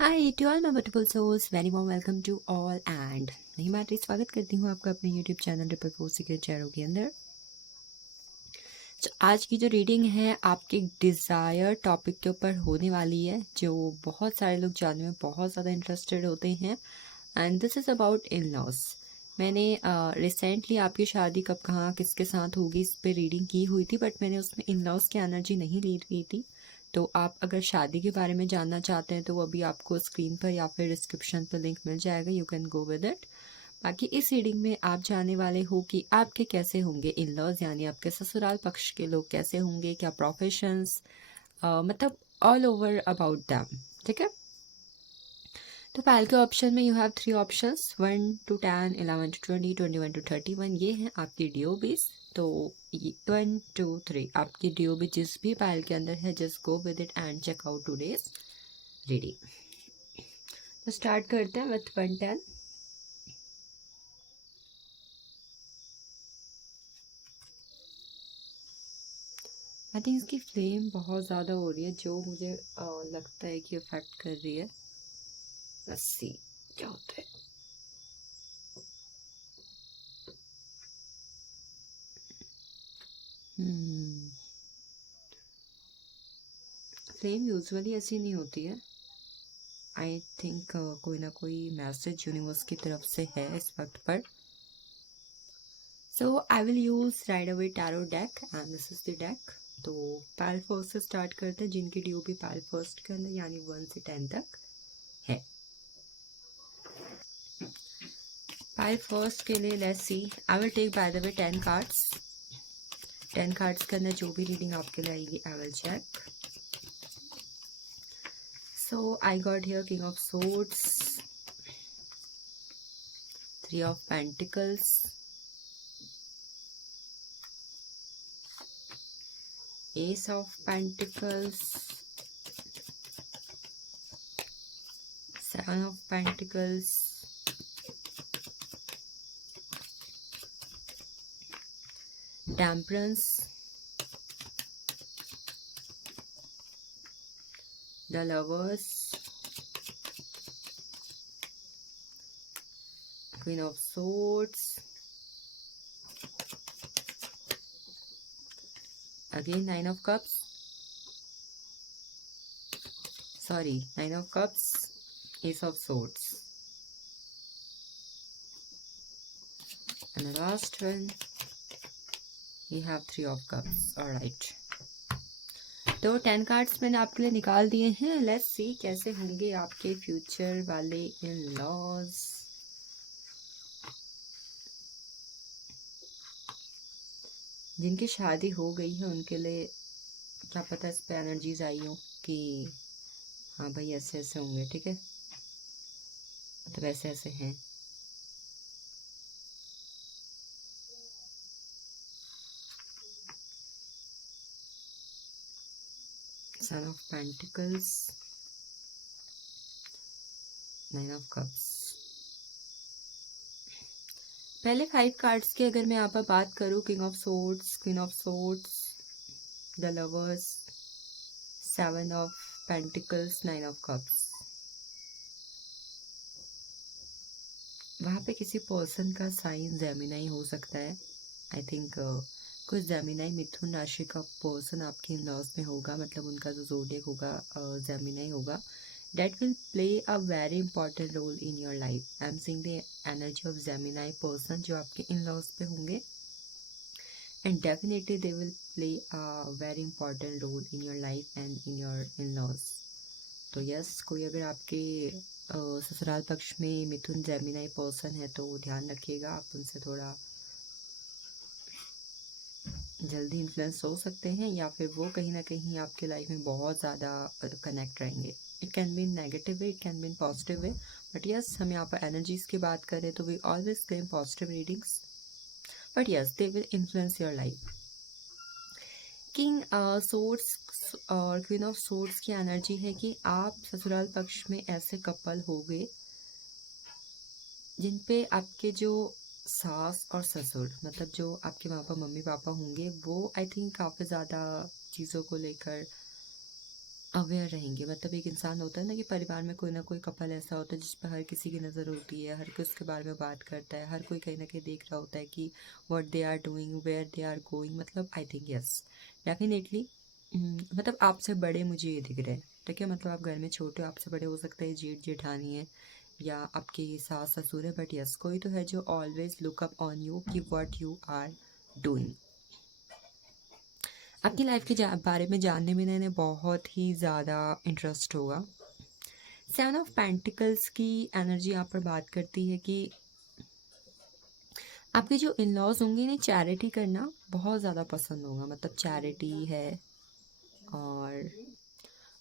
Hi to all my beautiful souls, very warm welcome to all and नहीं मात्री स्वागत करती हूँ आपका अपने YouTube channel triple four secret चैरों के अंदर। तो आज की जो रीडिंग है आपके डिज़ायर टॉपिक के ऊपर होने वाली है, जो बहुत सारे लोग जानने में बहुत ज़्यादा इंटरेस्टेड होते हैं। And this is about in loss. मैंने रिसेंटली आपकी शादी कब कहाँ किसके साथ होगी इस पे रीडिंग की हुई थी, बट मैंने उसमें इन लॉस की एनर्जी नहीं ली हुई थी। तो आप अगर शादी के बारे में जानना चाहते हैं तो वो अभी आपको स्क्रीन पर या फिर डिस्क्रिप्शन पर लिंक मिल जाएगा, you can go with it. बाकी इस रीडिंग में आप जानने वाले हो कि आपके कैसे होंगे इन लॉज, यानी आपके ससुराल पक्ष के लोग कैसे होंगे, क्या प्रोफेशंस, मतलब ऑल ओवर अबाउट दैम। ठीक है, तो पहले के ऑप्शन में you have three options 1 to 10, 11 to 20, 21 to 31। ये है आपकी डीओबीज। तो 1 2 3 आपकी डीओबी जिस भी पायल के अंदर है, just go with it and check out today's reading. तो स्टार्ट करते हैं विथ 110। आई थिंक इसकी फ्लेम बहुत ज़्यादा हो रही है, जो मुझे लगता है कि अफेक्ट कर रही है। लेट्स सी क्या होता है। फ्लेम यूजुअली ऐसी नहीं होती है। आई थिंक कोई ना कोई मैसेज यूनिवर्स की तरफ से है इस वक्त पर। So I will use Rider Waite tarot deck and this is the deck. तो पायल फर्स्ट से स्टार्ट करते हैं, जिनकी डीओपी पायल फर्स्ट के अंदर यानी 1 से 10 तक है। पायल फर्स्ट के लिए let's see, I will take by the way 10 cards. 10 cards के अंदर जो भी रीडिंग आपके लिए आएगी I will check. So I got here King of Swords, 3 of Pentacles, Ace of Pentacles, 7 of Pentacles, Temperance, the Lovers, Queen of Swords, again 9 of Cups, 9 of Cups, Ace of Swords, and the last one you have 3 of Cups. All right, तो 10 cards मैंने आपके लिए निकाल दिए हैं। Let's see कैसे होंगे आपके फ्यूचर वाले इन लॉज। जिनकी शादी हो गई है उनके लिए क्या पता इस पे एनर्जीज आई हो कि हाँ भाई ऐसे ऐसे होंगे। ठीक है, मतलब ऐसे ऐसे हैं। Son of Pentacles, 9 of Cups। पहले 5 कार्ड्स की अगर मैं यहाँ पर बात करूँ, king of swords, queen of swords, the lovers, 7 of Pentacles, 9 of Cups। वहाँ पे किसी पर्सन का साइन जेमिनाई हो सकता है। आई थिंक कुछ जेमिनाई मिथुन राशि का पर्सन आपके इन लॉज में होगा, मतलब उनका जो जोडियक होगा जेमिनाई होगा। That will play a very important role in your life. I'm seeing the energy of Gemini person जो आपके in-laws पे होंगे, and definitely they will play a very important role in your life and in your in-laws. तो yes, कोई अगर आपके ससुराल पक्ष में मिथुन जेमिनाई पर्सन है तो ध्यान रखिएगा, आप उनसे थोड़ा जल्दी इन्फ्लुएंस हो सकते हैं, या फिर वो कहीं ना कहीं आपके लाइफ में बहुत ज़्यादा कनेक्ट रहेंगे। It can be in negative way, it can be in positive way, but yes हम यहाँ पर एनर्जीज की बात करें तो we always claim positive readings, but yes they will influence your life. King Swords और क्वीन ऑफ सोर्ड्स की energy है कि आप ससुराल पक्ष में ऐसे कपल हो गए जिन पे आपके जो सास और ससुर, मतलब जो आपके वहाँ पर मम्मी पापा होंगे, वो आई थिंक काफ़ी ज़्यादा चीज़ों को लेकर अवेयर रहेंगे। मतलब एक इंसान होता है ना कि परिवार में कोई ना कोई कपल ऐसा होता है जिस पर हर किसी की नज़र होती है, हर कोई उसके बारे में बात करता है, हर कोई कहीं ना कहीं देख रहा होता है कि what they are doing, where they are going. मतलब आई थिंक यस, डेफिनेटली। मतलब आपसे बड़े मुझे ये दिख रहे हैं, ठीक है। मतलब आप घर में छोटे हो, आपसे बड़े हो सकते हैं जेठ जेठानी है या आपके सास ससुर है, बट यस कोई तो है जो always look up on you कि व्हाट यू आर डूइंग। आपकी लाइफ के बारे में जानने में इन्हें बहुत ही ज़्यादा इंटरेस्ट होगा। सेवन ऑफ पेंटिकल्स की एनर्जी यहाँ पर बात करती है कि आपके जो इन लॉज होंगे इन्हें चैरिटी करना बहुत ज़्यादा पसंद होगा। मतलब चैरिटी है, और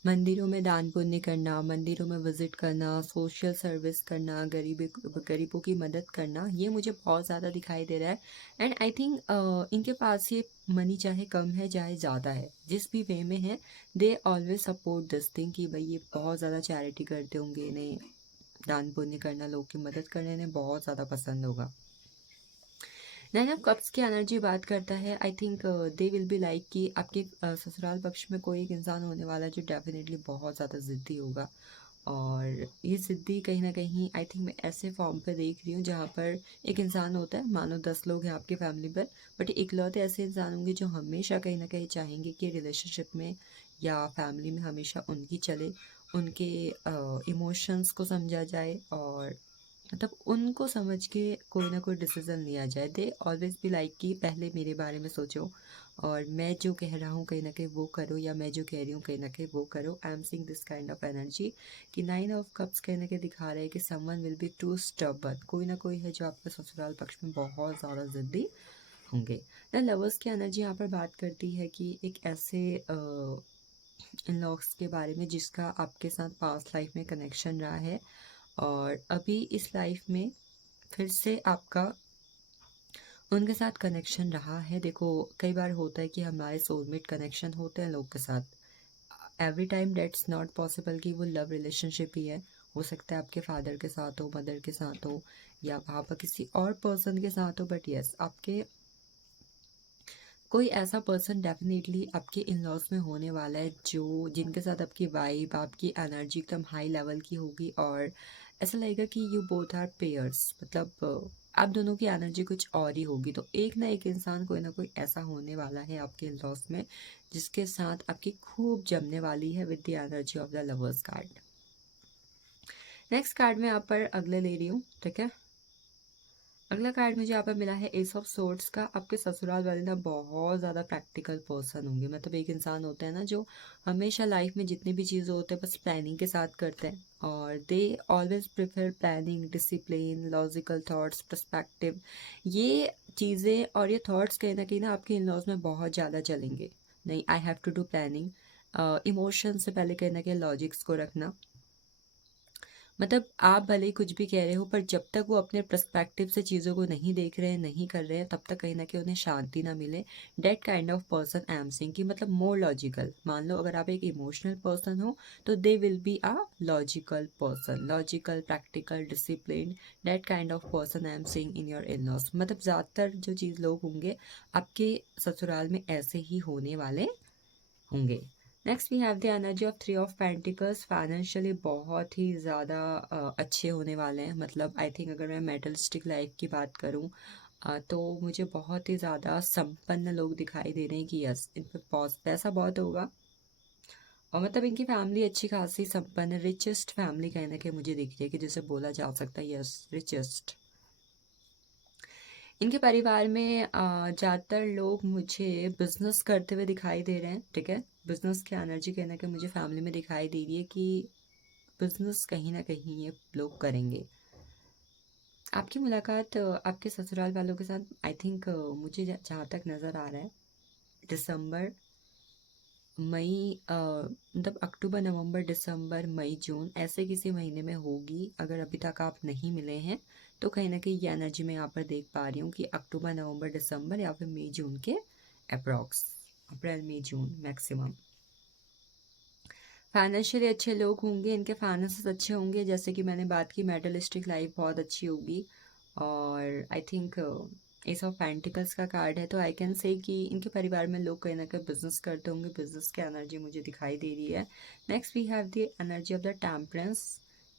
मंदिरों में दान पुण्य करना, मंदिरों में विजिट करना, सोशल सर्विस करना, गरीबों की मदद करना, ये मुझे बहुत ज़्यादा दिखाई दे रहा है। एंड आई थिंक इनके पास ये मनी चाहे कम है चाहे ज़्यादा है, जिस भी वे में है, they always support this thing कि भाई ये बहुत ज़्यादा चैरिटी करते होंगे, इन्हें दान पुण्य करना, लोग की मदद करने इन्हें बहुत ज़्यादा पसंद होगा। नाइन ऑफ कप्स की एनर्जी बात करता है, I think they will be like कि आपके ससुराल पक्ष में कोई एक इंसान होने वाला है जो डेफिनेटली बहुत ज़्यादा ज़िद्दी होगा। और ये ज़िद्दी कहीं ना कहीं आई थिंक मैं ऐसे फॉर्म पे देख रही हूँ जहाँ पर एक इंसान होता है, मानो 10 लोग हैं आपकी फैमिली पर, बट इकलौते ऐसे इंसान होंगे जो हमेशा कहीं ना कहीं चाहेंगे कि रिलेशनशिप में या फैमिली में हमेशा उनकी चले, उनके इमोशंस को समझा जाए, और मतलब उनको समझ के कोई ना कोई डिसीजन लिया जाए। दे ऑलवेज भी लाइक कि पहले मेरे बारे में सोचो, और मैं जो कह रहा हूँ कहीं ना कहीं वो करो, या मैं जो कह रही हूँ कहीं ना कहीं वो करो। I am seeing this kind of energy कि नाइन ऑफ कप्स कहीं ना कहीं दिखा रहे हैं कि someone will be too stubborn. कोई ना कोई है जो आपके ससुराल पक्ष में बहुत ज़्यादा ज़िद्दी होंगे। ना लवर्स की एनर्जी यहाँ पर बात करती है कि एक ऐसे इन लॉस के बारे में जिसका आपके साथ पास्ट लाइफ में कनेक्शन रहा है, और अभी इस लाइफ में फिर से आपका उनके साथ कनेक्शन रहा है। देखो कई बार होता है कि हमारे सोलमेट कनेक्शन होते हैं लोग के साथ। Every time that's not possible कि वो लव रिलेशनशिप ही है। हो सकता है आपके फादर के साथ हो, मदर के साथ हो, या वहाँ पर किसी और पर्सन के साथ हो, बट यस आपके कोई ऐसा पर्सन डेफिनेटली आपके इन लॉज में होने वाला है जो जिनके साथ आपकी वाइब, आपकी एनर्जी एकदम हाई लेवल की होगी, और ऐसा लगेगा कि यू बोथ आर पेयर्स। मतलब आप दोनों की एनर्जी कुछ और ही होगी। तो एक ना एक इंसान कोई ना कोई ऐसा होने वाला है आपके इन लॉज में जिसके साथ आपकी खूब जमने वाली है with the energy of the lovers card. Next card में यहाँ पर अगले ले रही हूँ, ठीक है। अगला कार्ड मुझे यहाँ पर मिला है एस ऑफ सोर्ड्स का। आपके ससुराल वाले ना बहुत ज़्यादा प्रैक्टिकल पर्सन होंगे। मतलब एक इंसान होता है ना जो हमेशा लाइफ में जितनी भी चीज़ें होते हैं बस प्लानिंग के साथ करते हैं, और they always prefer planning, discipline, logical thoughts, perspective. ये चीज़ें और ये थॉट्स कहीं ना आपके इन लॉज में बहुत ज़्यादा चलेंगे। नहीं, I have to do planning. Emotion से पहले कहीं ना कहीं लॉजिक्स को रखना। मतलब आप भले ही कुछ भी कह रहे हो, पर जब तक वो अपने पर्सपेक्टिव से चीज़ों को नहीं देख रहे हैं, नहीं कर रहे हैं, तब तक कहीं ना कहीं उन्हें शांति ना मिले। That kind of person I am sing कि मतलब मोर लॉजिकल। मान लो अगर आप एक इमोशनल पर्सन हो तो they will be a logical person, logical, practical, discipline. That kind of person I am seeing in your in laws. मतलब ज़्यादातर जो चीज़ लोग होंगे आपके ससुराल में ऐसे ही होने वाले होंगे। Next we have the energy of Three of Pentacles. Financially बहुत ही ज़्यादा अच्छे होने वाले हैं। मतलब आई थिंक अगर मैं मेटलिस्टिक लाइफ की बात करूं तो मुझे बहुत ही ज़्यादा संपन्न लोग दिखाई दे रहे हैं कि यस इन पर पैसा बहुत होगा, और मतलब इनकी फैमिली अच्छी खासी संपन्न, रिचेस्ट फैमिली कहीं ना कहीं मुझे दिख रही है कि जिसे बोला जा सकता है यस रिचेस्ट। इनके परिवार में ज़्यादातर लोग मुझे बिजनेस करते हुए दिखाई दे रहे हैं, ठीक है। बिजनेस की एनर्जी कहीं ना कहीं मुझे फैमिली में दिखाई दे रही है कि बिजनेस कहीं ना कहीं ये लोग करेंगे। आपकी मुलाकात आपके ससुराल वालों के साथ आई थिंक मुझे जहाँ तक नज़र आ रहा है दिसंबर, मई, मतलब अक्टूबर, नवंबर, दिसंबर, मई, जून ऐसे किसी महीने में होगी। अगर अभी तक आप नहीं मिले हैं तो कहीं ना कहीं ये एनर्जी मैं यहाँ पर देख पा रही हूँ कि अक्टूबर, नवंबर, दिसंबर या फिर मई, जून के अप्रॉक्स, अप्रैल, मई, जून मैक्सिमम। फाइनेंशियली अच्छे लोग होंगे, इनके फाइनेंसेस अच्छे होंगे। जैसे कि मैंने बात की मेटलिस्टिक लाइफ बहुत अच्छी होगी, और I think S of pentacles का कार्ड है, तो आई कैन से कि इनके परिवार में लोग कहीं ना कहीं बिजनेस करते होंगे, बिजनेस की एनर्जी मुझे दिखाई दे रही है। Next we have the energy of the Temperance.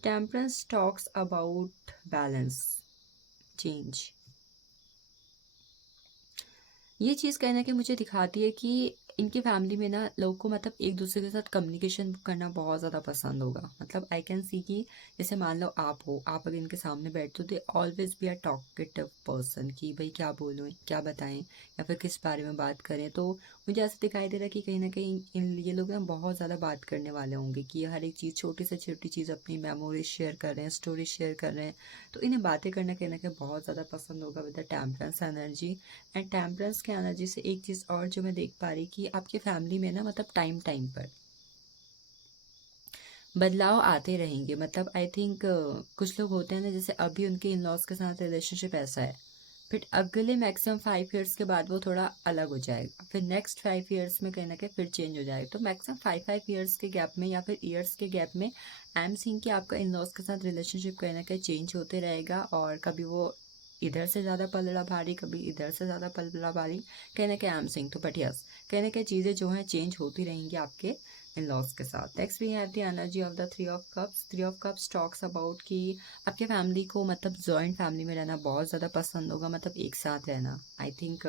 Temperance talks about balance, change. ये चीज़ कहीं ना कहीं मुझे दिखाती है कि इनकी फैमिली में ना लोगों को मतलब एक दूसरे के साथ कम्युनिकेशन करना बहुत ज़्यादा पसंद होगा। मतलब आई कैन सी कि जैसे मान लो आप हो, आप अगर इनके सामने बैठते हो, they always be a talkative person कि भाई क्या बोलूँ, क्या बताएं, या फिर किस बारे में बात करें। तो मुझे ऐसा दिखाई दे रहा है कि कहीं ना कहीं ये लोग ना बहुत ज़्यादा बात करने वाले होंगे कि हर एक चीज़, छोटी से छोटी चीज़, अपनी मेमोरीज शेयर कर रहे हैं, स्टोरीज शेयर कर रहे हैं। तो इन्हें बातें करना कहीं ना कहीं बहुत ज़्यादा पसंद होगा with the temperance energy. And temperance की एनर्जी से एक चीज़ और जो मैं देख पा रही कि आपकी फैमिली में ना मतलब टाइम टाइम पर बदलाव आते रहेंगे। मतलब आई थिंक कुछ लोग होते हैं ना, जैसे अभी उनके इन लॉज के साथ रिलेशनशिप ऐसा है, फिर अगले मैक्सिमम 5 ईयर्स के बाद वो थोड़ा अलग हो जाएगा, फिर नेक्स्ट 5 ईयर्स में कहीं ना कहीं फिर चेंज हो जाएगा। तो मैक्सिमम 5 ईयर्स के गैप में या फिर ईयर्स के गैप में आई एम सीइंग कि आपका इन लॉज के साथ रिलेशनशिप कहीं ना कहीं चेंज होते रहेगा। और कभी वो इधर से ज़्यादा पलड़ा भारी, कभी इधर से ज़्यादा पलड़ा भारी, कहीं ना कहीं आई एम सीइंग। तो बट यस, कहीं ना कहीं चीज़ें जो हैं चेंज होती रहेंगी आपके इन लॉज के साथ। Next we have the energy of the 3 of Cups. 3 of Cups talks about कि आपके फैमिली को मतलब जॉइंट फैमिली में रहना बहुत ज़्यादा पसंद होगा, मतलब एक साथ रहना। आई थिंक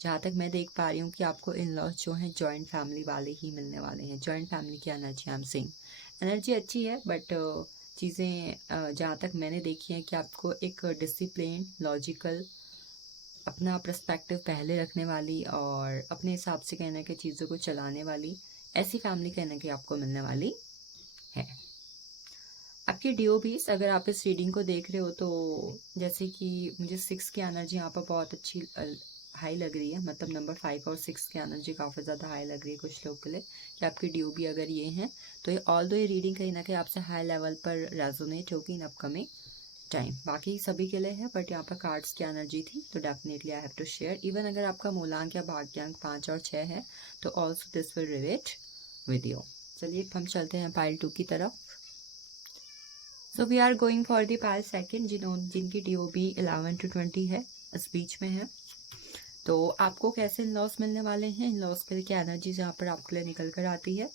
जहाँ तक मैं देख पा रही हूँ कि आपको इन लॉज जो हैं जॉइंट फैमिली वाले ही मिलने वाले हैं। जॉइंट फैमिली की energy I am seeing, energy अच्छी है, बट चीज़ें जहाँ तक मैंने देखी हैं कि आपको एक डिसिप्लिन, लॉजिकल, अपना पर्सपेक्टिव पहले रखने वाली और अपने हिसाब से कहना कि चीज़ों को चलाने वाली ऐसी फैमिली कहना कि आपको मिलने वाली है। आपकी डीओबीस, अगर आप इस रीडिंग को देख रहे हो तो जैसे कि मुझे 6 की एनर्जी यहाँ पर बहुत अच्छी हाई लग रही है। मतलब नंबर 5 और 6 की एनर्जी काफ़ी ज़्यादा हाई लग रही है कुछ लोग के लिए कि आपकी डीओबी अगर ये हैं तो ये ऑल दो ये रीडिंग कहीं ना कहीं आपसे हाई लेवल पर रेजोनेट होगी इन अपकमिंग टाइम। बाकी सभी के लिए है, बट यहाँ पर कार्ड्स की एनर्जी थी तो definitely I have to share. Even अगर आपका मूलांक या भाग्यांक 5 और 6 है तो also this will relate with you. चलिए हम चलते हैं पाइल 2 की तरफ। So we are going for the pile second, जिनकी DOB 11 to 20 है, इस बीच में है। तो आपको कैसे इन लॉस मिलने वाले हैं, इन लॉस के लिए क्या एनर्जीज यहाँ पर आपके लिए निकल कर आती है,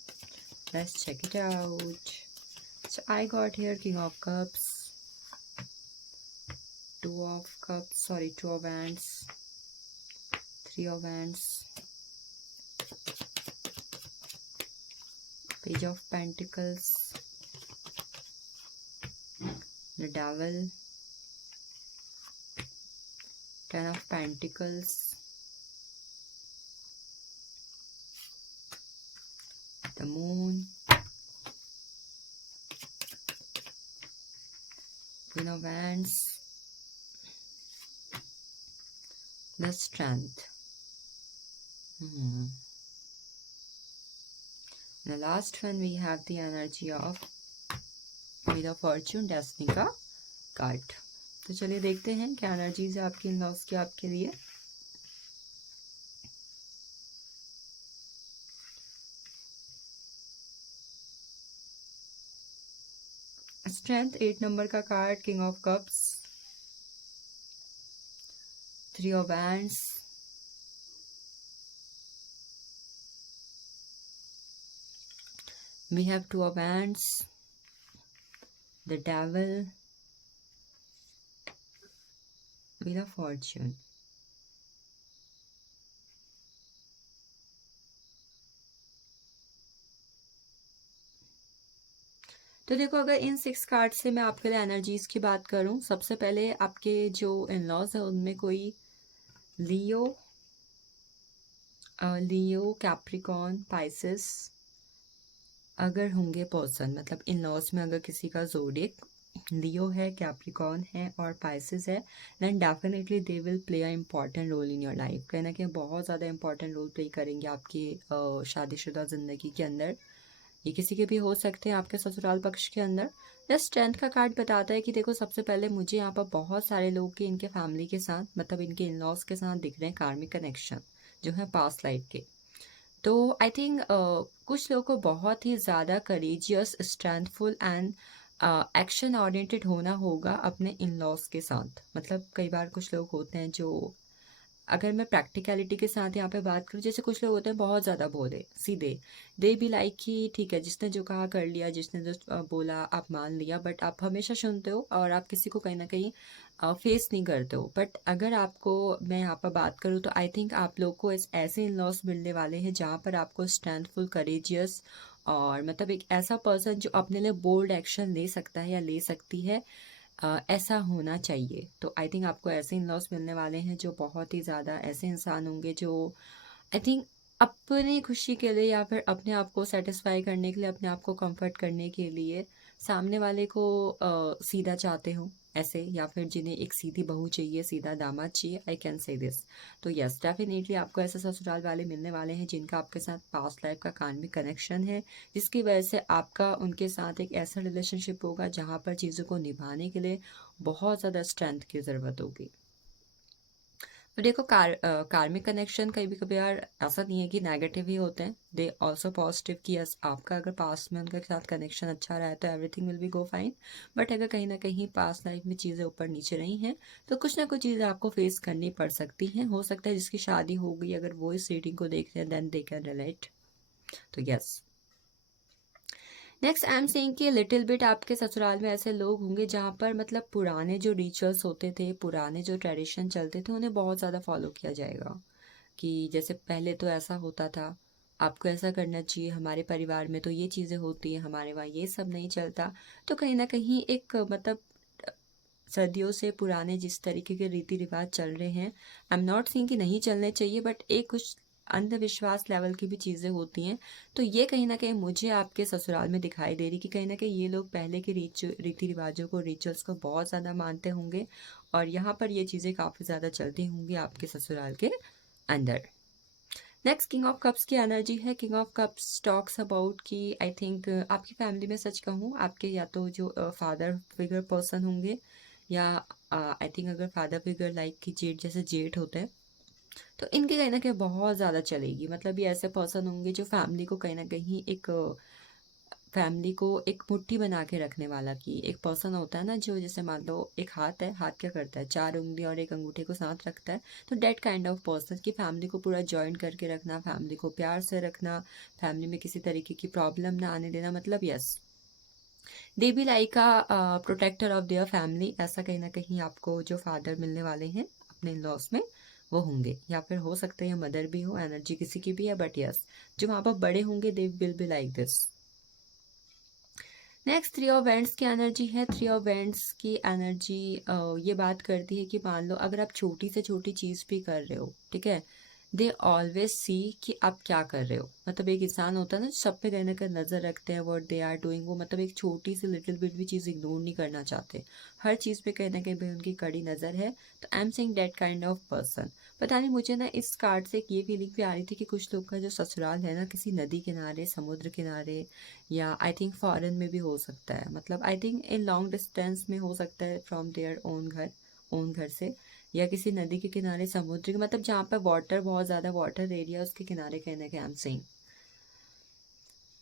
let's check it out. So I got here King of Cups, 2 of wands, 3 of wands, page of pentacles, the devil, 10 of pentacles, the moon, queen of wands, the strength. The last one we have the energy of wheel of fortune, destiny का card. तो चलिए देखते हैं क्या energies है आपकी इन loss की आपके लिए। स्ट्रेंथ 8 नंबर का card, king of Cups, 3 of wands, we have 2 of wands, the devil, wheel of fortune। तो देखो, अगर इन 6 कार्ड से मैं आपके लिए एनर्जीज की बात करूं, सबसे पहले आपके जो इन लॉज है उनमें कोई लियो, कैप्रिकॉन, पाइसेस अगर होंगे पर्सन, मतलब इन लॉज में अगर किसी का जोडिक लियो है, कैप्रिकॉन है और पाइसेस है, then definitely they will play a important role in your life. कहीं ना कहीं बहुत ज़्यादा इंपॉर्टेंट रोल प्ले करेंगे आपकी शादीशुदा ज़िंदगी के अंदर। ये किसी के भी हो सकते हैं आपके ससुराल पक्ष के अंदर। यह स्ट्रेंथ का कार्ड बताता है कि देखो, सबसे पहले मुझे यहाँ पर बहुत सारे लोग के इनके फैमिली के साथ, मतलब इनके इन लॉज के साथ दिख रहे हैं कार्मिक कनेक्शन जो है पास्ट लाइफ के। तो आई थिंक कुछ लोगों को बहुत ही ज़्यादा courageous, strengthful and action oriented होना होगा अपने इन लॉज के साथ। मतलब कई बार कुछ लोग होते हैं जो अगर मैं प्रैक्टिकलिटी के साथ यहाँ पे बात करूँ, जैसे कुछ लोग होते हैं बहुत ज़्यादा भोले सीधे, दे भी लाइक कि ठीक है जिसने जो कहा कर लिया, जिसने जो बोला आप मान लिया, बट आप हमेशा सुनते हो और आप किसी को कहीं ना कहीं फेस नहीं करते हो। बट अगर आपको मैं यहाँ पर बात करूँ तो आई थिंक आप लोग को ऐसे इन लॉस मिलने वाले हैं जहाँ पर आपको स्ट्रेंथफुल, करेजियस और मतलब एक ऐसा पर्सन जो अपने लिए बोल्ड एक्शन ले सकता है या ले सकती है, ऐसा होना चाहिए। तो आई थिंक आपको ऐसे इन लॉस मिलने वाले हैं जो बहुत ही ज़्यादा ऐसे इंसान होंगे जो आई थिंक अपनी खुशी के लिए या फिर अपने आप को सेटिस्फाई करने के लिए, अपने आप को कंफर्ट करने के लिए सामने वाले को सीधा चाहते हो ऐसे, या फिर जिन्हें एक सीधी बहू चाहिए, सीधा दामाद चाहिए, आई कैन से दिस। तो यस, डेफिनेटली आपको ऐसे ससुराल वाले मिलने वाले हैं जिनका आपके साथ पास्ट लाइफ का कार्मिक कनेक्शन है, जिसकी वजह से आपका उनके साथ एक ऐसा रिलेशनशिप होगा जहाँ पर चीज़ों को निभाने के लिए बहुत ज़्यादा स्ट्रेंथ की ज़रूरत होगी। तो देखो कार्मिक कनेक्शन कभी कभी यार ऐसा नहीं है कि नेगेटिव ही होते हैं, दे ऑल्सो पॉजिटिव, कि यस आपका अगर पास्ट में उनके साथ कनेक्शन अच्छा रहा है तो everything will be go fine. But अगर कहीं ना कहीं पास्ट लाइफ में चीज़ें ऊपर नीचे रही हैं तो कुछ ना कुछ चीज़ें आपको फेस करनी पड़ सकती हैं। हो सकता है जिसकी शादी हो गई अगर वो इस रीडिंग को देख रहे हैं देन दे कैन रिलेट। तो yes, next I am saying कि लिटिल बिट आपके ससुराल में ऐसे लोग होंगे जहाँ पर मतलब पुराने जो रिचुअल्स होते थे, पुराने जो ट्रेडिशन चलते थे उन्हें बहुत ज़्यादा फॉलो किया जाएगा। कि जैसे पहले तो ऐसा होता था, आपको ऐसा करना चाहिए, हमारे परिवार में तो ये चीज़ें होती है, हमारे वहाँ ये सब नहीं चलता। तो कहीं ना कहीं एक मतलब सदियों से पुराने जिस तरीके के रीति रिवाज चल रहे हैं, आई एम नॉट सेइंग कि नहीं चलने चाहिए, बट एक कुछ अंधविश्वास लेवल की भी चीज़ें होती हैं। तो ये कहीं ना कहीं मुझे आपके ससुराल में दिखाई दे रही कि कहीं ना कहीं ये लोग पहले के रीति रिवाजों को, रिचुअल्स को बहुत ज़्यादा मानते होंगे और यहाँ पर ये चीज़ें काफ़ी ज़्यादा चलती होंगी आपके ससुराल के अंदर। नेक्स्ट किंग ऑफ कप्स की एनर्जी है। King of Cups talks about कि आई थिंक आपकी फैमिली में, सच कहूँ, आपके या तो जो फादर फिगर पर्सन होंगे या आई थिंक अगर फादर फिगर लाइक कि जेठ, जैसे जेठ होते हैं, तो इनकी कहीं ना कहीं बहुत ज़्यादा चलेगी। मतलब ये ऐसे पर्सन होंगे जो फैमिली को कहीं ना कहीं एक फैमिली को एक मुट्ठी बना के रखने वाला। की एक पर्सन होता है ना जो, जैसे मान लो एक हाथ है, हाथ क्या करता है, चार उंगली और एक अंगूठे को साथ रखता है। तो डेट काइंड ऑफ पर्सन की फैमिली को पूरा जॉइन करके रखना, फैमिली को प्यार से रखना, फैमिली में किसी तरीके की प्रॉब्लम ना आने देना। मतलब yes, they be like a protector of their family. ऐसा कहीं ना कहीं आपको जो फादर मिलने वाले हैं अपने लॉस में वो होंगे, या फिर हो सकता है मदर भी हो, एनर्जी किसी की भी है, बट यस जो वहाँ पर बड़े होंगे दे will be like this. Next three of vents की एनर्जी है। थ्री ऑफ वेंट्स की एनर्जी ये बात करती है कि मान लो अगर आप छोटी से छोटी चीज़ भी कर रहे हो, ठीक है, दे ऑलवेज सी कि आप क्या कर रहे हो। मतलब एक इंसान होता है ना सब पे कहीं ना कहीं नज़र रखते हैं व्हाट दे आर डूइंग, वो मतलब एक छोटी सी लिटिल बिट भी चीज़ इग्नोर नहीं करना चाहते, हर चीज़ पे कहीं ना कहीं भाई उनकी कड़ी नज़र है। तो I am saying that kind of person. पता नहीं मुझे ना इस कार्ड से एक ये फीलिंग भी आ रही थी कि कुछ लोग का जो ससुराल है ना किसी नदी किनारे, समुद्र किनारे, या आई थिंक फॉरेन में भी हो सकता है। मतलब I think in long distance में हो सकता है फ्रॉम देयर ओन घर से, या किसी नदी के किनारे, समुद्र के, मतलब जहाँ पर वाटर, बहुत ज़्यादा वाटर एरिया, उसके किनारे कहीं ना कहीं आई एम सेइंग।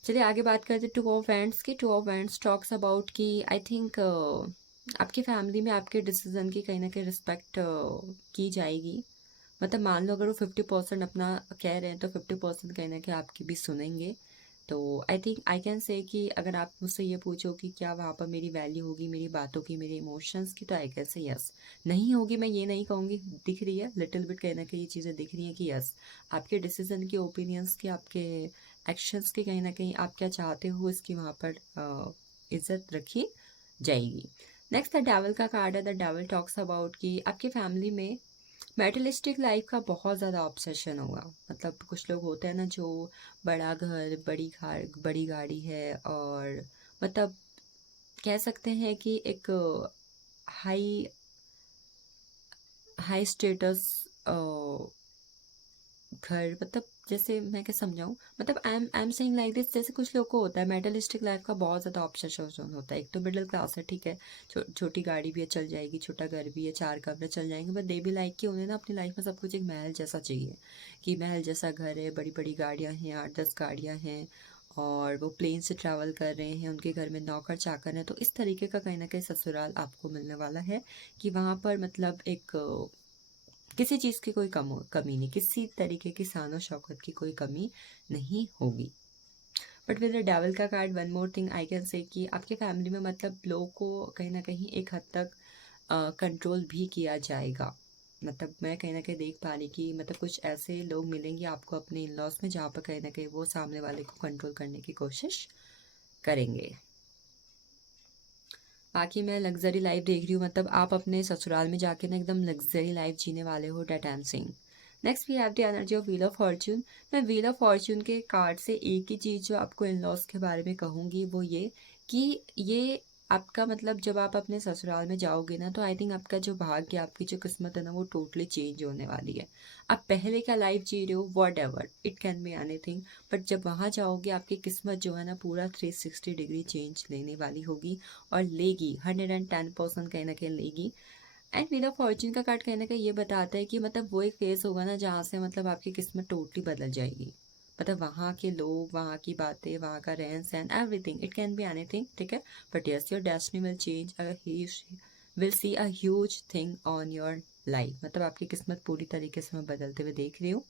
चलिए आगे बात करते हैं टू ऑफ वैंड्स की। Two of Wands talks about कि आई थिंक आपकी फैमिली में आपके डिसीजन की कहीं ना कहीं रिस्पेक्ट की जाएगी। मतलब मान लो अगर वो 50% अपना कह रहे हैं तो 50% कहीं ना कहीं आपकी भी सुनेंगे। तो I think I can say कि अगर आप मुझसे ये पूछो कि क्या वहाँ पर मेरी वैल्यू होगी, मेरी बातों की, मेरे इमोशंस की, तो आई कैन से यस। नहीं होगी, मैं ये नहीं कहूँगी, दिख रही है लिटिल बिट कहीं ना कहीं ये चीज़ें दिख रही हैं कि यस आपके डिसीजन की, ओपिनियंस की, आपके एक्शंस की कहीं ना कहीं आप क्या चाहते हो इसकी वहाँ पर इज्जत रखी जाएगी। नेक्स्ट द डेविल का कार्ड है। द डेविल टॉक्स अबाउट कि आपकी फैमिली में मेटलिस्टिक लाइफ का बहुत ज़्यादा ऑब्सेशन होगा। मतलब कुछ लोग होते हैं ना जो बड़ा घर, बड़ी गाड़ी है, और मतलब कह सकते हैं कि एक हाई हाई स्टेटस घर, मतलब जैसे मैं क्या समझाऊँ, मतलब आई एम सेइंग लाइक दिस, जैसे कुछ लोग को होता है मेटलिस्टिक लाइफ का बहुत ज़्यादा ऑब्सेशन होता है। एक तो मिडिल क्लास है, ठीक है, छोटी गाड़ी भी है चल जाएगी, छोटा घर भी है, चार कमरे चल जाएंगे, बट दे भी लाइक कि उन्हें ना अपनी लाइफ में सब कुछ एक महल जैसा चाहिए, कि महल जैसा घर है, बड़ी बड़ी गाड़ियाँ हैं, 8-10 गाड़ियाँ हैं, और वो प्लेन से ट्रैवल कर रहे हैं, उनके घर में नौकर चाकर हैं। तो इस तरीके का कहीं ना कहीं ससुराल आपको मिलने वाला है कि वहाँ पर मतलब एक किसी चीज़ की कोई कमी नहीं, किसी तरीके की शान शौकत की कोई कमी नहीं होगी। बट विद द डेविल का card, one more thing I can say कि आपके फैमिली में मतलब लोगों को कहीं ना कहीं एक हद तक कंट्रोल भी किया जाएगा। मतलब मैं कहीं ना कहीं देख पा रही कि मतलब कुछ ऐसे लोग मिलेंगे आपको अपने इन लॉज में जहाँ पर कहीं ना कहीं वो सामने वाले को कंट्रोल करने की कोशिश करेंगे। बाकी मैं लग्जरी लाइफ देख रही हूँ, मतलब आप अपने ससुराल में जाके ना एकदम लग्जरी लाइफ जीने वाले हो, that I am saying. Next we have the energy of Wheel of Fortune. मैं व्हील ऑफ फॉर्च्यून के कार्ड से एक ही चीज़ जो आपको इन लॉज के बारे में कहूँगी वो ये कि ये आपका मतलब जब आप अपने ससुराल में जाओगे ना, तो आई थिंक आपका जो भाग्य, आपकी जो किस्मत है ना, वो टोटली चेंज होने वाली है। आप पहले क्या लाइफ जी रहे हो, what ever it can be anything, but जब वहाँ जाओगे आपकी किस्मत जो है ना पूरा 360 डिग्री चेंज लेने वाली होगी और लेगी, 110% कहीं ना कहीं लेगी। एंड व्हील ऑफ फॉर्च्यून का कार्ड कहीं ना कहीं ये बताता है कि मतलब वो एक फेज होगा ना जहाँ से मतलब आपकी किस्मत टोटली बदल जाएगी। मतलब वहाँ के लोग, वहाँ की बातें, वहाँ का रहन सहन, everything, it can be anything, ठीक है। But yes, your destiny will change, will see a huge thing on your life. मतलब आपकी किस्मत पूरी तरीके से मैं बदलते हुए देख रही हूँ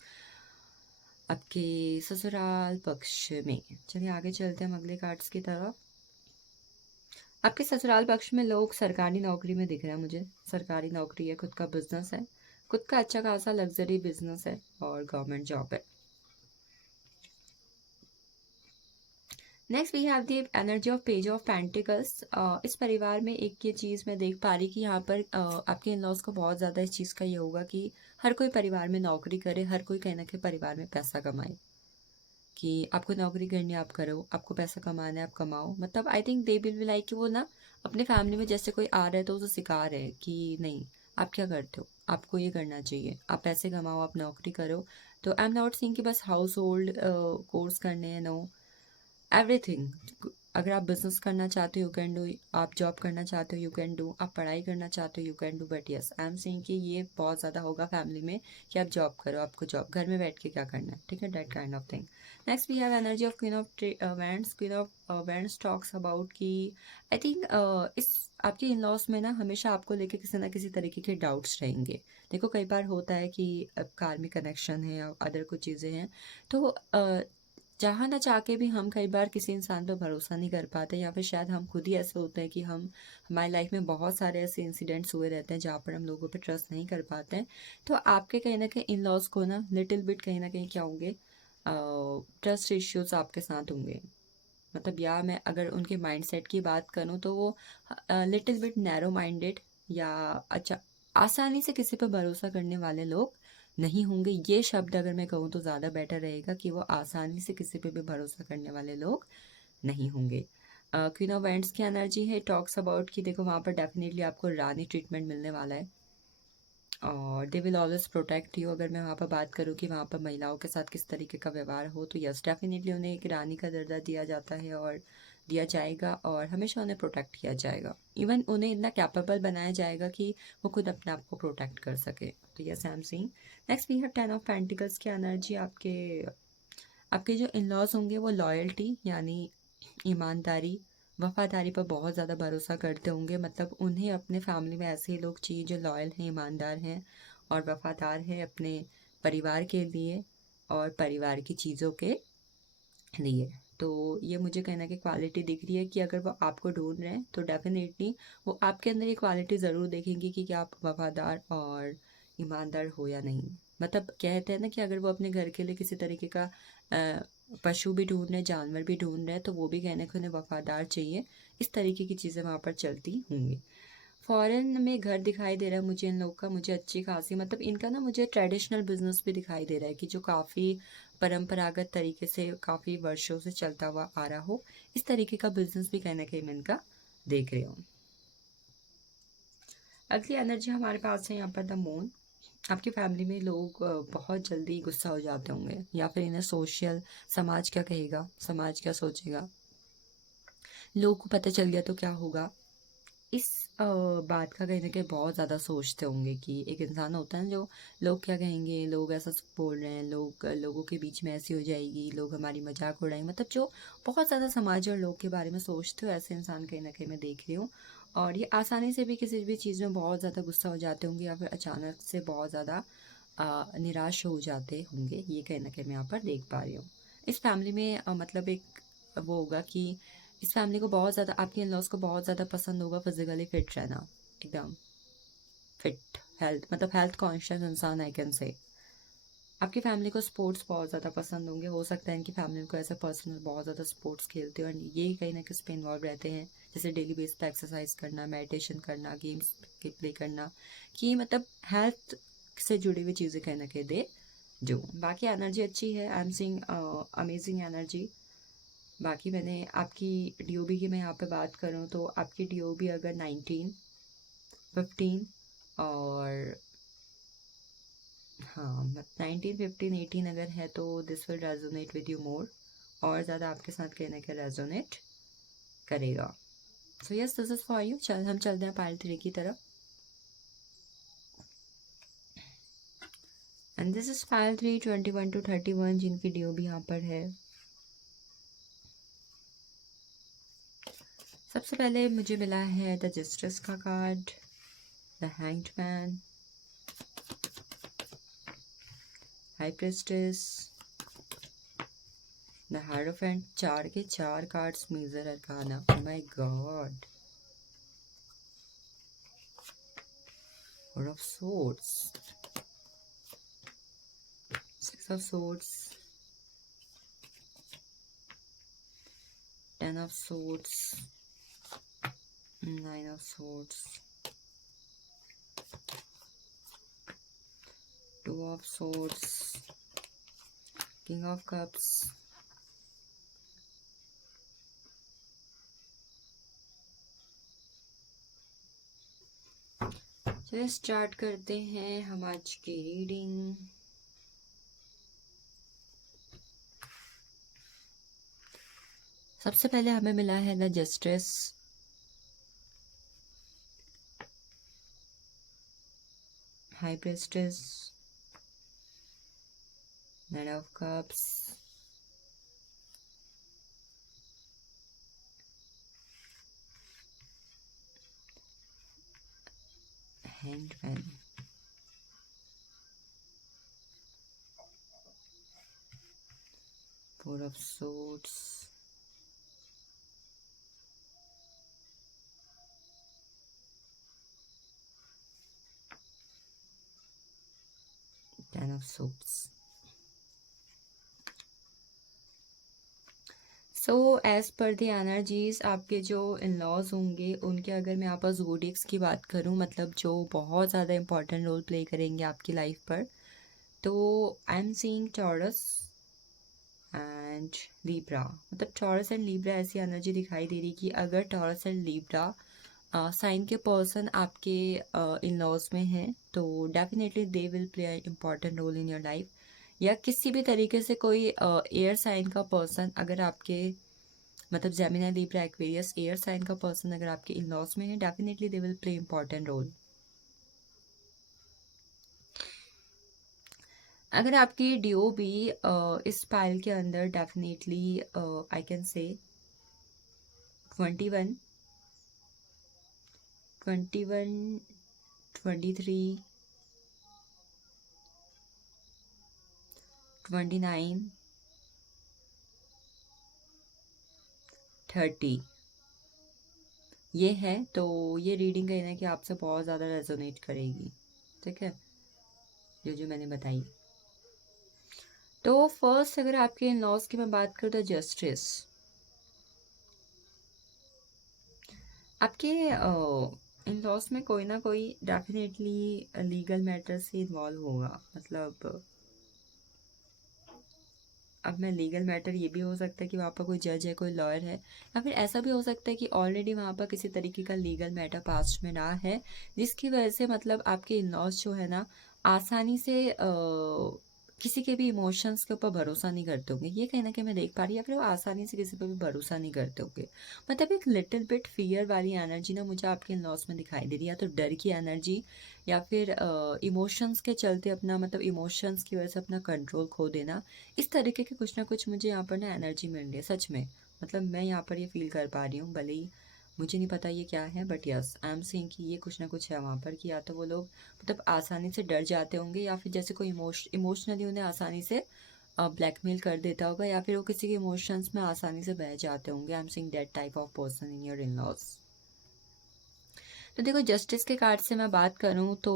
आपके ससुराल पक्ष में। चलिए आगे चलते हैं हम अगले कार्ड्स की तरफ। आपके ससुराल पक्ष में लोग सरकारी नौकरी में दिख रहे हैं मुझे। सरकारी नौकरी है, खुद का बिजनेस है, खुद का अच्छा खासा लग्जरी बिजनेस है और गवर्नमेंट जॉब है। Next we have the energy of Page of Pentacles. इस परिवार में एक ये चीज़ मैं देख पा रही कि यहाँ पर आपके इन लॉज को बहुत ज़्यादा इस चीज़ का ये होगा कि हर कोई परिवार में नौकरी करे, हर कोई कहीं ना कहीं परिवार में पैसा कमाए, कि आपको नौकरी करनी है आप करो, आपको पैसा कमाना है आप कमाओ। मतलब I think they will be like कि वो ना अपने फैमिली में जैसे कोई आ रहा है तो उसे सिखा रहे हैं कि नहीं, आप क्या करते हो, आपको ये करना चाहिए, आप पैसे कमाओ, आप नौकरी करो। तो आई एम नॉट सीइंग कि बस हाउस होल्ड कोर्स करने हैं, नो, एवरीथिंग। अगर आप बिजनेस करना चाहते हो यू कैन डू, आप जॉब करना चाहते हो यू कैन डू, आप पढ़ाई करना चाहते हो you can do. But yes, I am saying कि ये बहुत ज़्यादा होगा फैमिली में कि आप जॉब करो, आपको जॉब, घर में बैठ के क्या करना है, ठीक है, that kind of thing. Next we have energy of Queen of Wands. Queen of Wands talks about कि आई थिंक इस आपके इन लॉज में ना हमेशा आपको लेके किसी ना किसी तरीके के डाउट्स रहेंगे। देखो कई बार होता है कि कार्मिक कनेक्शन है या अदर कुछ चीज़ें हैं, तो चाह ना चाह के भी हम कई बार किसी इंसान पर भरोसा नहीं कर पाते, या फिर शायद हम खुद ही ऐसे होते हैं कि हम, हमारी लाइफ में बहुत सारे ऐसे इंसिडेंट्स हुए रहते हैं जहाँ पर हम लोगों पे ट्रस्ट नहीं कर पाते हैं। तो आपके कहीं ना कहीं इन लॉज को ना लिटिल बिट कहीं ना कहीं क्या होंगे, ट्रस्ट इश्यूज आपके साथ होंगे। मतलब या मैं अगर उनके माइंडसेट की बात करूँ तो वो लिटिल बिट नैरो माइंडेड, या अच्छा आसानी से किसी पर भरोसा करने वाले लोग नहीं होंगे। ये शब्द अगर मैं कहूँ तो ज़्यादा बेटर रहेगा कि वो आसानी से किसी पे भी भरोसा करने वाले लोग नहीं होंगे। क्वीन ऑफ वैंड्स की एनर्जी है, टॉक्स अबाउट कि देखो वहाँ पर डेफिनेटली आपको रानी ट्रीटमेंट मिलने वाला है और they will always protect you. अगर मैं वहाँ पर बात करूँ कि वहाँ पर महिलाओं के साथ किस तरीके का व्यवहार हो, तो यस डेफिनेटली उन्हें एक रानी का दर्जा दिया जाता है और दिया जाएगा और हमेशा उन्हें प्रोटेक्ट किया जाएगा। इवन उन्हें इतना कैपेबल बनाया जाएगा कि वो खुद अपने आप को प्रोटेक्ट कर सके। तो yes I am seeing. Next we have 10 of Pentacles की एनर्जी। आपके आपके जो इन लॉज होंगे वो लॉयल्टी यानी ईमानदारी, वफादारी पर बहुत ज़्यादा भरोसा करते होंगे। मतलब उन्हें अपने फैमिली में ऐसे लोग चाहिए जो लॉयल हैं, ईमानदार हैं और वफादार हैं अपने परिवार के लिए और परिवार की चीज़ों के लिए। तो ये मुझे कहीं ना कहीं क्वालिटी दिख रही है कि अगर वो आपको ढूंढ रहे हैं तो डेफिनेटली वो आपके अंदर ये क्वालिटी ज़रूर देखेंगे कि क्या आप वफादार और ईमानदार हो या नहीं। मतलब कहते हैं ना कि अगर वो अपने घर के लिए किसी तरीके का पशु भी ढूंढ रहे हैं, जानवर भी ढूंढ रहे हैं, तो वो भी कहने को उन्हें वफादार चाहिए। इस तरीके की चीज़ें वहाँ पर चलती होंगी। फॉरेन में घर दिखाई दे रहा है मुझे इन लोग का, मुझे अच्छी खासी, मतलब इनका ना मुझे ट्रेडिशनल बिजनेस भी दिखाई दे रहा है कि जो काफ़ी परंपरागत तरीके से काफ़ी वर्षों से चलता हुआ आ रहा हो, इस तरीके का बिजनेस भी कहीं ना कहीं मैं इनका देख रही हूँ। अगली एनर्जी हमारे पास है यहाँ पर द मून। आपकी फैमिली में लोग बहुत जल्दी गुस्सा हो जाते होंगे, या फिर इन्हें सोशल, समाज क्या कहेगा, समाज क्या सोचेगा, लोगों को पता चल गया तो क्या होगा, इस बात का कहीं न कहीं बहुत ज़्यादा सोचते होंगे कि एक इंसान होता है ना, जो लोग क्या कहेंगे, लोग ऐसा बोल रहे हैं, लोगों के बीच में ऐसी हो जाएगी, लोग हमारी मज़ाक उड़ाएँगे, मतलब जो बहुत ज़्यादा समाज और लोग के बारे में सोचते हो, ऐसे इंसान कहीं न कहीं मैं देख रही हूँ। और ये आसानी से भी किसी भी चीज़ में बहुत ज़्यादा गुस्सा हो जाते होंगे, या फिर अचानक से बहुत ज़्यादा निराश हो जाते होंगे, ये कहीं न कहीं मैं यहाँ पर देख पा रही हूँ। इस फैमिली में मतलब एक वो होगा कि इस फैमिली को बहुत ज़्यादा, आपके इन-लॉज़ को बहुत ज़्यादा पसंद होगा फिज़िकली फिट रहना, एकदम फिट, हेल्थ, मतलब हेल्थ कॉन्शियस इंसान, आई कैन से। आपकी फैमिली को स्पोर्ट्स बहुत ज़्यादा पसंद होंगे, हो सकता है इनकी फैमिली को ऐसे पर्सनल बहुत ज़्यादा स्पोर्ट्स खेलते हो, एंड ये कहीं ना कहीं इस पे इन्वॉल्व रहते हैं, जैसे डेली बेस पे एक्सरसाइज करना, मेडिटेशन करना, गेम्स के प्ले करना, कि मतलब हेल्थ से जुड़ी हुई चीज़ें कहीं ना कहीं दे जो। बाकी एनर्जी अच्छी है, आई एम सीइंग अमेजिंग एनर्जी। बाकी मैंने आपकी डीओबी की मैं यहाँ पे बात करूँ तो आपकी डीओबी अगर 19, 15 और हाँ, 19, 15, 18 अगर है तो this will resonate with you more, और ज़्यादा आपके साथ कहीं ना कहीं रेजोनेट करेगा। So yes, this is for you. हम चलते हैं पाइल 3 की तरफ, and this is file 3, 21 to 31 जिनकी डीओबी यहाँ पर है। सबसे पहले मुझे मिला है द जस्टिस का card, the hanged man, high priestess, the hierophant. 4 के 4 cards major arcana, oh my God. Four of swords, 6 of swords, 10 of swords, 9 of swords, 2 of swords, king of cups, चलिए स्टार्ट करते हैं हम आज की reading. सबसे पहले हमें मिला है the justice, high priestess, knight of cups, hanged man, four of swords, ten of swords। So as per the energies, आपके जो इन लॉज होंगे उनके, अगर मैं यहाँ पर ज़ोडिएक्स की बात करूँ, मतलब जो बहुत ज़्यादा इंपॉर्टेंट रोल प्ले करेंगे आपकी लाइफ पर, तो I am seeing Taurus and Libra. मतलब टॉरस एंड लीब्रा ऐसी एनर्जी दिखाई दे रही कि अगर टॉरस एंड लीब्रा साइन के पर्सन आपके इन लॉज में हैं तो definitely they will play important role in your life, या किसी भी तरीके से कोई एयर साइन का पर्सन अगर आपके, मतलब Gemini, Libra, Aquarius, air sign का पर्सन अगर आपके इन लॉज में है, definitely they will play important role. अगर आपकी डीओबी इस फाइल के अंदर, डेफिनेटली आई कैन से 21, 21, 23, 29, 30 ये है, तो ये रीडिंग कहीं ना कि आपसे बहुत ज़्यादा रेजोनेट करेगी, ठीक है, जो मैंने बताई। तो फर्स्ट अगर आपके इन लॉज की मैं बात करूँ तो जस्टिस, आपके इन लॉज में कोई ना कोई डेफिनेटली लीगल मैटर से इन्वॉल्व होगा। मतलब अब मैं लीगल मैटर, ये भी हो सकता है कि वहाँ पर कोई जज है, कोई लॉयर है, या फिर ऐसा भी हो सकता है कि ऑलरेडी वहाँ पर किसी तरीके का लीगल मैटर पास्ट में रहा है, जिसकी वजह से मतलब आपके इन लॉज जो है ना, आसानी से किसी के भी इमोशंस के ऊपर भरोसा नहीं करते होंगे, ये कहीं ना कहीं मैं देख पा रही हूँ, या फिर वो आसानी से किसी पर भी भरोसा नहीं करते होंगे। मतलब एक लिटिल बिट फियर वाली एनर्जी ना मुझे आपके इन लॉस में दिखाई दे रही है, या तो डर की एनर्जी, या फिर इमोशंस के चलते अपना, मतलब इमोशंस की वजह से अपना कंट्रोल खो देना। इस तरीके के कुछ ना कुछ मुझे यहाँ पर ना एनर्जी मिल रही है सच में। मतलब मैं यहाँ पर ये फील कर पा रही हूँ, भले ही मुझे नहीं पता ये क्या है, but yes I am seeing कि ये कुछ ना कुछ है वहाँ पर, कि या तो वो लोग मतलब आसानी से डर जाते होंगे, या फिर जैसे कोई इमोशनली उन्हें आसानी से ब्लैकमेल कर देता होगा, या फिर वो किसी के इमोशंस में आसानी से बह जाते होंगे। I am seeing that type of person in your in laws. तो देखो, जस्टिस के कार्ड से मैं बात करूं तो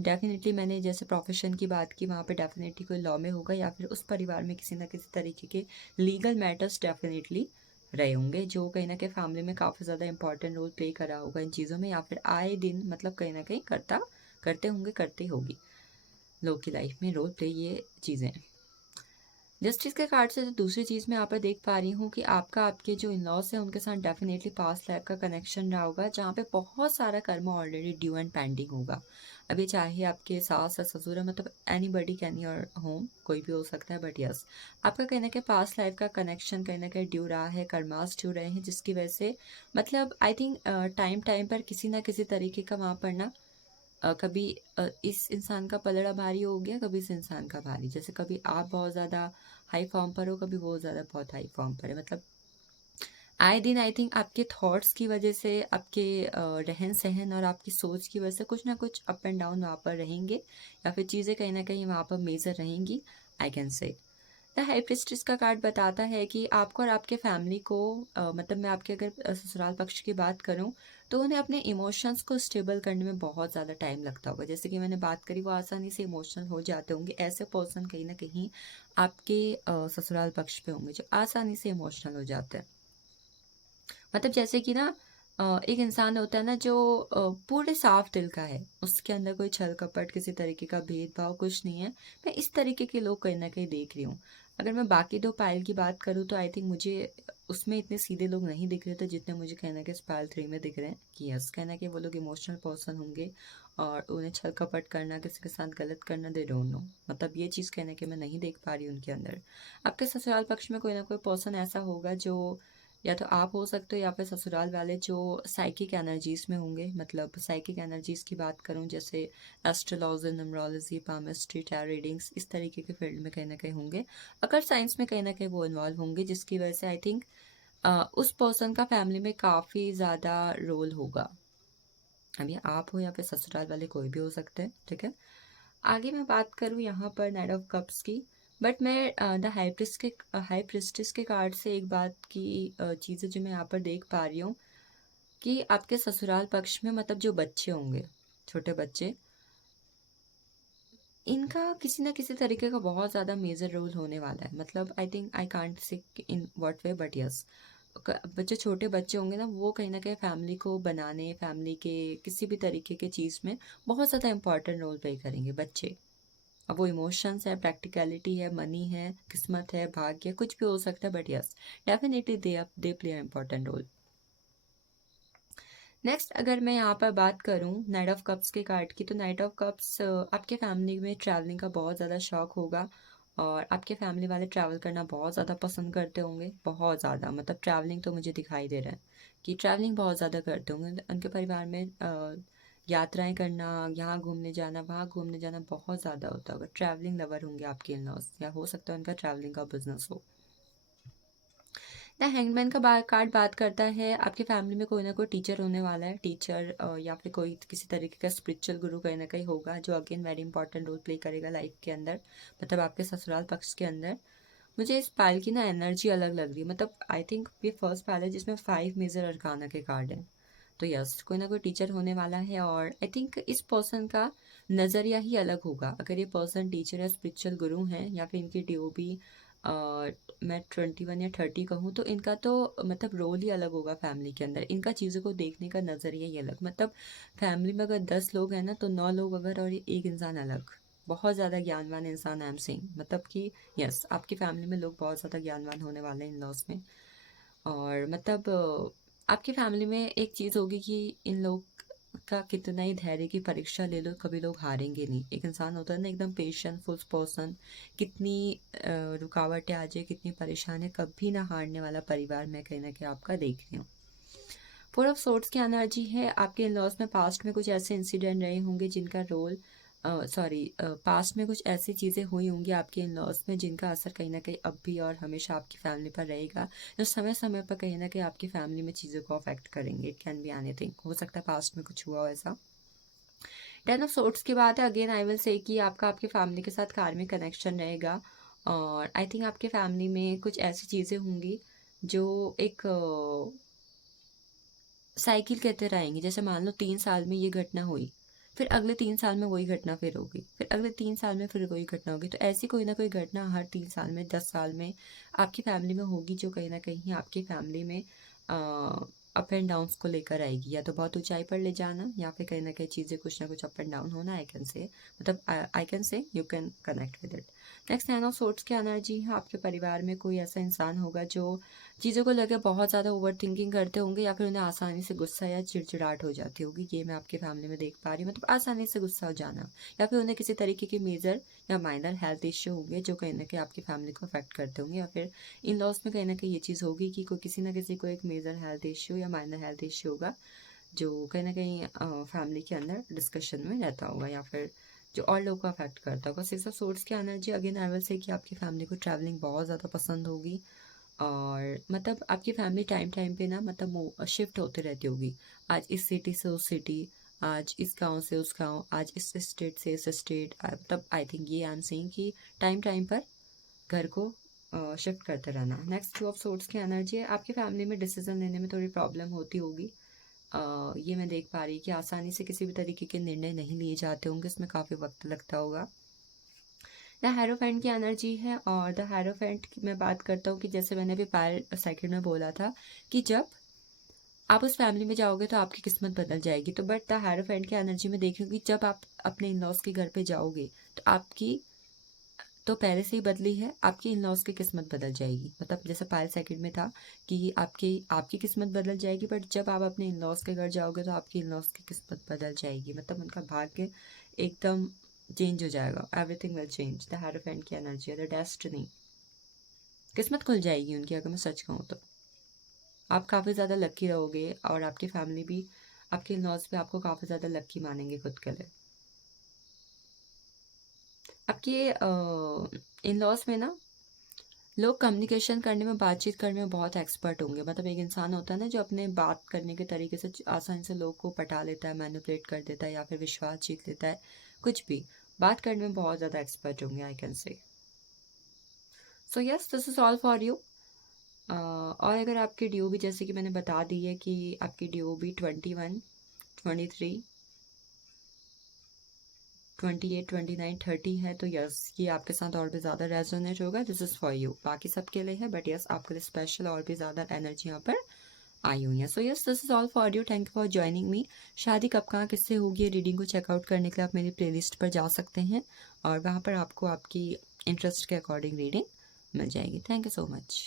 डेफिनेटली मैंने जैसे प्रोफेशन की बात की, वहाँ पे डेफिनेटली कोई लॉ में होगा, या फिर उस परिवार में किसी ना किसी तरीके के लीगल मैटर्स डेफिनेटली रहे होंगे, जो कहीं ना कहीं फैमिली में काफ़ी ज़्यादा इंपॉर्टेंट रोल प्ले करा होगा इन चीज़ों में, या फिर आए दिन मतलब कहीं ना कहीं करते होंगे, करते होगी लोग की लाइफ में रोल प्ले ये चीज़ें। जस्टिस के कार्ड से जो दूसरी चीज़ मैं यहाँ पर देख पा रही हूँ कि आपके जो इन लॉज हैं उनके साथ डेफिनेटली पास्ट लाइफ का कनेक्शन रहा होगा, जहाँ पे बहुत सारा कर्म ऑलरेडी ड्यू एंड पेंडिंग होगा। अभी चाहे आपके सास या ससुर है, मतलब any buddy can your home, कोई भी हो सकता है, बट यस आपका कहीं ना कहीं पास्ट लाइफ का कनेक्शन कहीं ना कहीं ड्यू रहा है, कर्मास ड्यू रहे हैं, जिसकी वजह से मतलब आई थिंक टाइम टाइम पर किसी ना किसी तरीके का वहाँ पर ना कभी इस इंसान का पलड़ा भारी हो गया, कभी इस इंसान का भारी, जैसे कभी आप बहुत ज़्यादा हाई फॉर्म पर हो, कभी वो ज़्यादा बहुत हाई फॉर्म पर है। मतलब आए दिन आई थिंक आपके थॉट्स की वजह से, आपके रहन सहन और आपकी सोच की वजह से कुछ ना कुछ अप एंड डाउन वहाँ पर रहेंगे, या फिर चीज़ें कहीं ना कहीं वहाँ पर मेजर रहेंगी। I can say the high priestess का कार्ड बताता है कि आपको और आपके फैमिली को मतलब मैं आपके अगर ससुराल पक्ष की बात करूं, तो उन्हें अपने इमोशंस को स्टेबल करने में बहुत ज़्यादा टाइम लगता होगा। जैसे कि मैंने बात करी, वो आसानी से इमोशनल हो जाते होंगे। ऐसे पर्सन कहीं ना कहीं आपके ससुराल पक्ष पे होंगे जो आसानी से इमोशनल हो जाते हैं। मतलब जैसे कि ना एक इंसान होता है ना जो पूरे साफ दिल का है, उसके अंदर कोई छल कपट किसी तरीके का भेदभाव कुछ नहीं है। मैं इस तरीके के लोग कहीं ना कहीं देख रही हूँ। अगर मैं बाकी दो पायल की बात करूँ तो आई थिंक मुझे उसमें इतने सीधे लोग नहीं दिख रहे थे जितने मुझे कहीं ना कहीं पायल 3 में दिख रहे हैं, कि यस कहीं ना कहीं वो लोग इमोशनल पर्सन होंगे, और उन्हें छल कपट करना, किसी के साथ गलत करना, दे डोंट नो, मतलब ये चीज़ कहने के मैं नहीं देख पा रही उनके अंदर। आपके ससुराल पक्ष में कोई ना कोई पर्सन ऐसा होगा जो, या तो आप हो सकते हो या फिर ससुराल वाले, जो साइकिक एनर्जीज में होंगे। मतलब साइकिक एनर्जीज की बात करूं, जैसे astrology, numerology, palmistry, tarot readings, इस तरीके के फील्ड में कहीं ना कहीं होंगे। अगर साइंस में कहीं ना कहीं वो इन्वॉल्व होंगे, जिसकी वजह से आई थिंक उस पर्सन का फैमिली में काफ़ी ज़्यादा रोल होगा। अभी आप हो या फिर ससुराल वाले, कोई भी हो सकते हैं, ठीक है। आगे मैं बात करूँ यहाँ पर नाइट ऑफ कप्स की, बट मैं द हाई प्रिस्टिस के कार्ड से एक बात की चीज़ें जो मैं यहाँ पर देख पा रही हूँ, कि आपके ससुराल पक्ष में मतलब जो बच्चे होंगे, छोटे बच्चे, इनका किसी ना किसी तरीके का बहुत ज़्यादा मेजर रोल होने वाला है। मतलब I think I can't say in what way, but yes बच्चे, छोटे बच्चे होंगे ना, वो कहीं ना कहीं फैमिली को बनाने, फैमिली के किसी भी तरीके के चीज़ में बहुत ज़्यादा इंपॉर्टेंट रोल प्ले करेंगे बच्चे। अब वो इमोशंस है, प्रैक्टिकलिटी है, मनी है, किस्मत है, भाग्य, कुछ भी हो सकता है, but yes definitely they play important role. Next अगर मैं यहाँ पर बात करूँ नाइट ऑफ कप्स के कार्ड की, तो नाइट ऑफ कप्स आपके फैमिली में ट्रैवलिंग का बहुत ज़्यादा शौक होगा, और आपके फैमिली वाले ट्रैवल करना बहुत ज़्यादा पसंद करते होंगे, बहुत ज़्यादा। मतलब ट्रैवलिंग तो मुझे दिखाई दे रहा है कि ट्रैवलिंग बहुत ज़्यादा करते होंगे उनके परिवार में। यात्राएं करना, यहाँ घूमने जाना, वहाँ घूमने जाना बहुत ज़्यादा होता होगा। ट्रैवलिंग लवर होंगे आपके इन लॉज, या हो सकता है उनका ट्रैवलिंग का बिजनेस हो। द हैंगमैन का कार्ड बात करता है आपकी फैमिली में कोई ना कोई टीचर होने वाला है। टीचर या फिर कोई किसी तरीके का स्पिरिचुअल गुरु कहीं ना कहीं होगा, जो again very important role play करेगा लाइफ के अंदर, मतलब आपके ससुराल पक्ष के अंदर। मुझे इस पायल की ना एनर्जी अलग लग रही है। मतलब आई थिंक ये फर्स्ट पायल है जिसमें 5 मेजर अरकाना के कार्ड हैं। तो यस कोई ना कोई टीचर होने वाला है, और आई थिंक इस पर्सन का नज़रिया ही अलग होगा। अगर ये पर्सन टीचर या स्पिरिचुअल गुरु हैं, या फिर इनकी डीओबी मैं 21 या 30 कहूँ, तो इनका तो मतलब रोल ही अलग होगा फैमिली के अंदर। इनका चीज़ों को देखने का नज़रिया ही अलग। मतलब फैमिली में अगर 10 लोग हैं ना, तो 9 लोग अगर, और ये एक इंसान अलग, बहुत ज़्यादा ज्ञानवान इंसान आई एम सेइंग। मतलब कि यस आपकी फैमिली में लोग बहुत ज़्यादा ज्ञानवान होने वाले हैं इन लॉज में। और मतलब आपकी फैमिली में एक चीज़ होगी कि इन लोग का कितना ही धैर्य की परीक्षा ले लो, कभी लोग हारेंगे नहीं। एक इंसान होता है ना एकदम पेशेंटफुल पर्सन, कितनी रुकावटें आ जाए, कितनी परेशानी, कभी ना हारने वाला परिवार मैं कहीं ना कहीं आपका देख रही हूँ। फोर ऑफ सोर्ट्स की एनर्जी है, आपके इन लॉज में पास्ट में कुछ ऐसे इंसिडेंट रहे होंगे जिनका रोल पास्ट में कुछ ऐसी चीज़ें हुई होंगी आपके इन लॉज में जिनका असर कहीं ना कहीं अब भी और हमेशा आपकी फैमिली पर रहेगा, जो समय समय पर कहीं ना कहीं आपकी फैमिली में चीज़ों को अफेक्ट करेंगे। इट कैन बी एनीथिंग, हो सकता है पास्ट में कुछ हुआ हो ऐसा। 10 ऑफ सोर्ट्स की बात है, अगेन आई विल से कि आपका आपकी फैमिली के साथ कार्मिक कनेक्शन रहेगा, और आई थिंक आपके फैमिली में कुछ ऐसी चीज़ें होंगी जो एक साइकिल कहते रहेंगी। जैसे मान लो 3 साल में ये घटना हुई, फिर अगले 3 साल में वही घटना फिर होगी, फिर अगले 3 साल में फिर वही घटना होगी। तो ऐसी कोई ना कोई घटना हर 3 साल में, 10 साल में आपकी फैमिली में होगी, जो कहीं ना कहीं आपकी फैमिली में अप एंड डाउन्स को लेकर आएगी, या तो बहुत ऊंचाई पर ले जाना, या फिर कहीं ना कहीं चीज़ें कुछ ना कुछ अप एंड डाउन होना। आई कैन से, मतलब I can say you can connect with it. Next 9 of sorts की एनर्जी है, आपके परिवार में कोई ऐसा इंसान होगा जो चीज़ों को लेकर बहुत ज़्यादा ओवर थिंकिंग करते होंगे, या फिर उन्हें आसानी से गुस्सा या चिड़चिड़ाहट हो जाती होगी। ये मैं आपकी फैमिली में देख पा रही हूँ, मतलब आसानी से गुस्सा हो जाना, या फिर उन्हें किसी तरीके के मेजर या माइनर हेल्थ इश्यू होंगे जो कहीं ना कहीं आपकी फैमिली को अफेक्ट करते होंगे, या फिर इन लॉज में कहीं ना कहीं ये चीज़ होगी कि कोई किसी ना किसी को एक मेजर हेल्थ इश्यू या माइनर हेल्थ इश्यू होगा जो कहीं ना कहीं फैमिली के अंदर डिस्कशन में रहता होगा, या फिर जो और लोगों को अफेक्ट करता होगा। 6 ऑफ सोर्ट्स की energy, again I will say कि आपकी फैमिली को ट्रैवलिंग बहुत ज़्यादा पसंद होगी, और मतलब आपकी फैमिली टाइम टाइम पे ना मतलब शिफ्ट होते रहती होगी, आज इस सिटी से उस सिटी, आज इस गांव से उस गांव, आज इस स्टेट से इस स्टेट, मतलब आई थिंक ये आई एम सेइंग कि टाइम टाइम पर घर को शिफ्ट करते रहना। नेक्स्ट 2 ऑफ सोर्ट्स की एनर्जी है, आपकी फैमिली में डिसीजन लेने में थोड़ी प्रॉब्लम होती होगी। ये मैं देख पा रही कि आसानी से किसी भी तरीके के निर्णय नहीं लिए जाते होंगे, इसमें काफ़ी वक्त लगता होगा। द हेरोफेंट की एनर्जी है, और द हेरोफेंट की मैं बात करता हूँ कि जैसे मैंने अभी पायर सेकंड में बोला था कि जब आप उस फैमिली में जाओगे तो आपकी किस्मत बदल जाएगी। तो बट द हेरोफेंट की एनर्जी में देख रही हूँ कि जब आप अपने इन लॉज के घर पे जाओगे तो आपकी तो पहले से ही बदली है, आपकी इन लॉज की किस्मत बदल जाएगी। मतलब जैसे पायल सेकंड में था कि आपकी आपकी किस्मत बदल जाएगी, बट जब आप अपने इन लॉज के घर जाओगे तो आपकी इन लॉज की किस्मत बदल जाएगी, मतलब उनका भाग्य एकदम चेंज हो जाएगा। Everything will change. The hierophant की एनर्जी है द डेस्टिनी, किस्मत खुल जाएगी उनकी। अगर मैं सच कहूँ तो आप काफ़ी ज़्यादा लक्की रहोगे, और आपकी फैमिली भी आपके इन लॉज पे आपको काफ़ी ज़्यादा लक्की मानेंगे खुद के लिए। आपके इन लॉज में ना लोग कम्युनिकेशन करने में, बातचीत करने में बहुत एक्सपर्ट होंगे। मतलब एक इंसान होता है ना जो अपने बात करने के तरीके से आसानी से लोग को पटा लेता है, मैनिपुलेट कर देता है, या फिर विश्वास जीत लेता है, कुछ भी बात करने में बहुत ज़्यादा एक्सपर्ट होंगे। I can say so yes, this is all for you. और अगर आपकी ड्यू भी, जैसे कि मैंने बता दी है कि आपकी ड्यू भी 21, 23, 28, 29, 30 है, तो यस ये आपके साथ और भी ज़्यादा रेजोनेट होगा। दिस इज़ फॉर यू, बाकी सबके लिए है, बट यस आपके लिए स्पेशल और भी ज़्यादा एनर्जी यहाँ पर आई हुई है। So yes, this is all for you. Thank you for joining me. शादी कब कहाँ किससे होगी, ये रीडिंग को चेकआउट करने के लिए आप मेरी प्लेलिस्ट पर जा सकते हैं, और वहाँ पर आपको आपकी इंटरेस्ट के अकॉर्डिंग रीडिंग मिल जाएगी। Thank you so much.